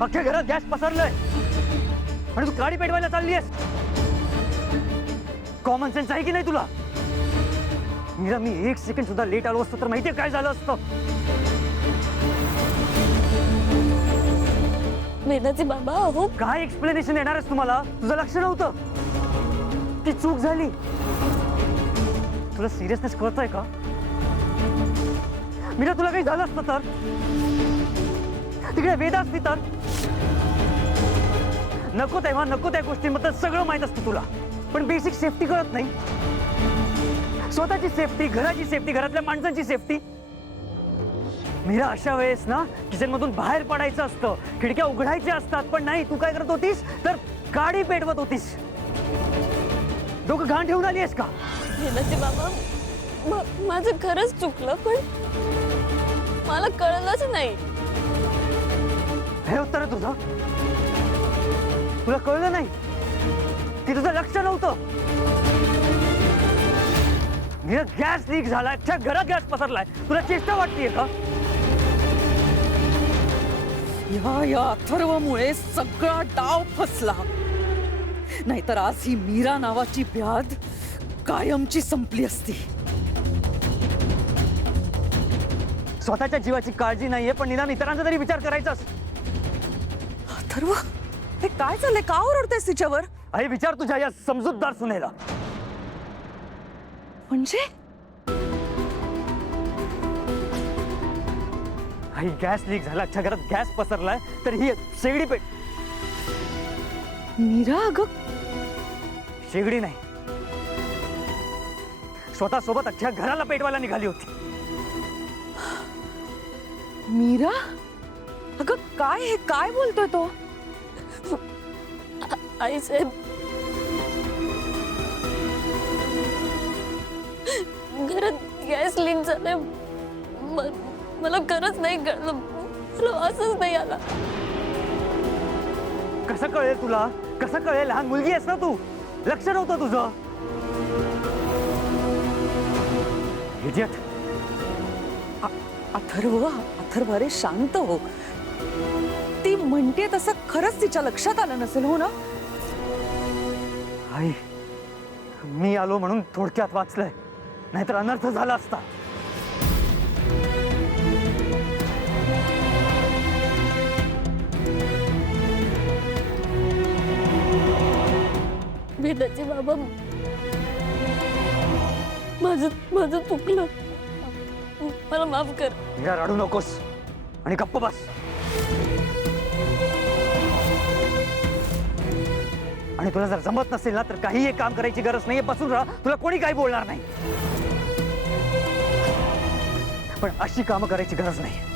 अख्ख्या घरात गॅस पसरलाय आणि तू गाडी पेटवायला चालली आहेस. कॉमन सेन्स आहे की नाही तुला? मीरा, मी 1 सेकंड सुद्धा लेट आलो असतो तर माहितीये काय झालं असतं. वेदाचे बाबा, अहो काय एक्सप्लेनेशन देणार आहेस तुम्हाला? तुझं लक्ष नव्हतं, ती चूक झाली. तुला सिरियसनेस कळतोय का? मीरा, तुला काही झालं असतं तर तिकडे वेद असती तर नको तेव्हा नको त्या गोष्टींबद्दल सगळं माहित असतं तुला, पण बेसिक सेफ्टी कळत नाही. स्वतःची सेफ्टी, घराची सेफ्टी, घरातल्या माणसांची सेफ्टी. मीरा, अशा वेळेस ना किचन मधून बाहेर पडायचं असतं, खिडक्या उघडायच्या असतात, पण नाही. तू काय करत होतीस तर गाडी पेटवत होतीस. डोकं घाण ठेवून आली आहेस का? वेदाचे बाबा, माझं खरंच चुकलं, पण मला कळलंच नाही. हे उत्तर आहे तुझं? तुला कळलं नाही की तुझं लक्ष नव्हतं? मीरा, गॅस लीक झालाय, अख्ख्या घरात गॅस पसरलाय, तुला चेष्टा वाटतेय का? या अथर्वमुळे सगळा डाव फसला. नाहीतर आज ही मीरा नावाची व्याध कायमची संपली असती. स्वतःच्या जीवाची काळजी नाहीये, पण निदान इतरांचा तरी विचार करायचाच. अथर्व, हे काय झालंय? का ओरडतेस तिच्यावर? आई, विचार तुझ्या या समजूतदार सुनेला. म्हणजे आई, गॅस लीक झाला, अख्ख्या घरात गॅस पसरलाय, तर ही शेगडी पेट. मीरा, अगं शेगडी नाही, स्वतःसोबत अख्ख्या घराला पेटवायला निघाली होती. मीरा, अगं काय हे काय बोलतोय तो? आई साहेब, घरात गॅस लीक झालाय. मला खरंच नाही कळलं, मला वासच नाही आला. कसं कळेल तुला? कसं कळेल? लहान मुलगी आहेस ना तू, लक्ष नव्हतं तुझं. इडियट. अथर्व, अरे शांत हो. ती म्हणते तसं खरंच तिच्या लक्षात आलं नसेल, हो ना? आई, मी आलो म्हणून थोडक्यात वाचलंय, नाहीतर अनर्थ झाला असता. वेदाचे बाबा, माझं चुकलं, मला माफ कर. मीरा, रडू नकोस आणि गप्प बस. आणि तुला जर जमत नसेल ना तर काही एक काम करायची गरज नाहीये, बसून राहा, तुला कोणी काही बोलणार नाही. पण अशी कामं करायची गरज नाही.